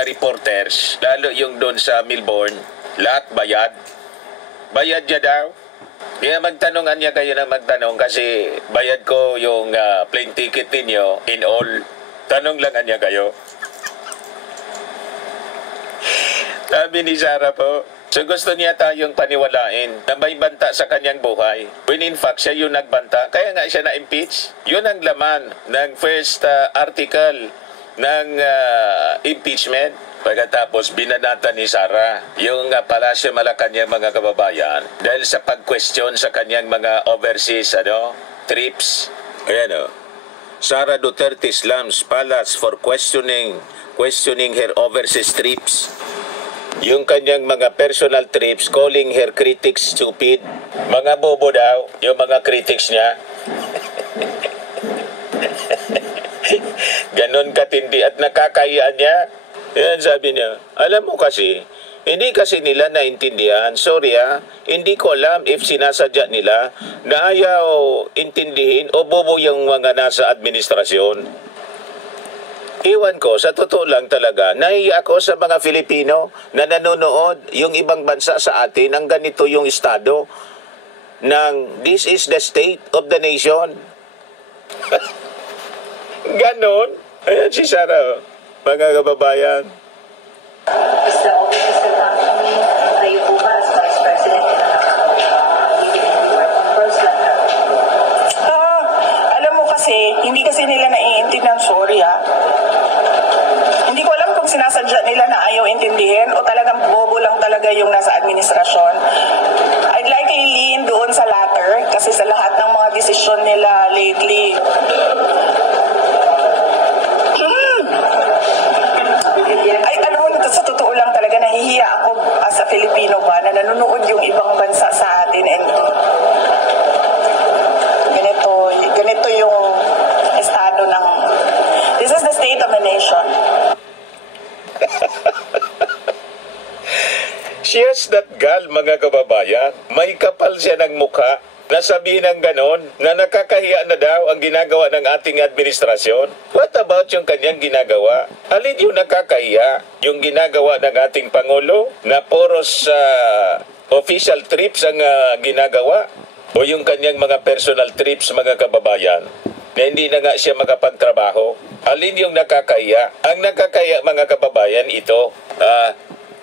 mga reporters, lalo yung doon sa Melbourne, lahat bayad. Bayad niya daw. Kaya magtanongan niya kayo na magtanong kasi bayad ko yung plane ticket ninyo in all. Tanong lang niya kayo. Sabi ni Sarah po, so gusto niya tayong paniwalain na may banta sa kanyang buhay. When in fact, siya yung nagbanta. Kaya nga siya na-impeach. Yun ang laman ng first article ng impeachment. Pagkatapos, binanatan ni Sarah yung Palasyo Malacanang mga kababayan dahil sa pag-question sa kanyang mga overseas trips. Ayan Sara Duterte slams Palace for questioning her overseas trips. Yung kanyang mga personal trips, calling her critics stupid. Mga bobo daw, yung mga critics niya. Ganon katindi at nakakayaan niya. Yan sabi niya, alam mo kasi, hindi kasi nila naintindihan. Sorry hindi ko alam if sinasadya nila na ayaw intindihin o bobo yung mga nasa administrasyon. Iwan ko, sa totoo lang talaga, nahiya ako sa mga Filipino na nanonood yung ibang bansa sa atin ang ganito yung estado ng this is the state of the nation. Ganon. Ayan si Sarah, mga kababayan. Mr. Ovi, Mr. Tangkong, kayo po ba as Vice President alam mo kasi, hindi kasi nila naiintindihan, sorry Hindi ko alam kung sinasadya nila na ayaw intindihin o talagang bobo lang talaga yung nasa administrasyon. I'd like to lean doon sa latter kasi sa lahat ng mga desisyon nila lately. Ay, ano, sa totoo lang talaga nahihiya ako as a Filipino ba na nanonood yung ibang bansa sa atin and ganito yung estado ng this is the state of the nation. She's that girl, mga kababayan. May kapal siya ng mukha. Nasabihin ng ganon na nakakahiya na daw ang ginagawa ng ating administrasyon. What about yung kanyang ginagawa? Alin yung nakakahiya? Yung ginagawa ng ating Pangulo na poros official trips ang ginagawa? O yung kanyang mga personal trips, mga kababayan? Na hindi na nga siya makapagtrabaho? Alin yung nakakahiya? Ang nakakahiya, mga kababayan, ito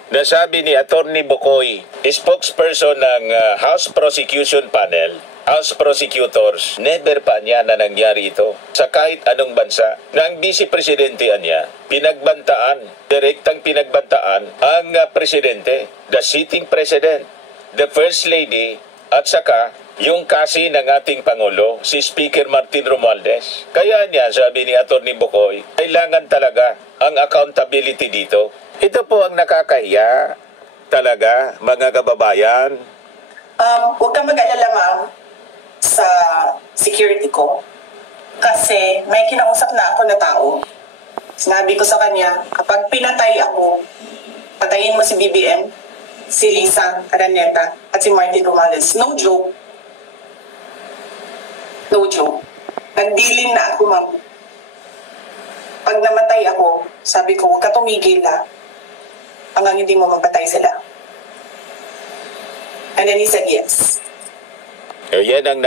nasabi ni Attorney Bukoy, spokesperson ng House Prosecution Panel, House Prosecutors, never pa niya na nangyari ito sa kahit anong bansa na ang vice-presidente niya, pinagbantaan, direktang pinagbantaan ang presidente, the sitting president, the first lady, at saka yung kasi ng ating Pangulo, si Speaker Martin Romualdez. Kaya niya, sabi ni Attorney Bukoy, kailangan talaga ang accountability dito. Ito po ang nakakahiya talaga, mga kababayan. Huwag kang mag-alala, ma'am, sa security ko. Kasi may kinausap na ako na tao. Sinabi ko sa kanya, kapag pinatay ako, patayin mo si BBM, si Lisa Araneta, at si Martin Romualdez. No joke. No joke. Nagdiling na ako, ma'am. Pag namatay ako, sabi ko, huwag ka tumigil hanggang hindi mo mapatay sila. And then he said yes. Yan ang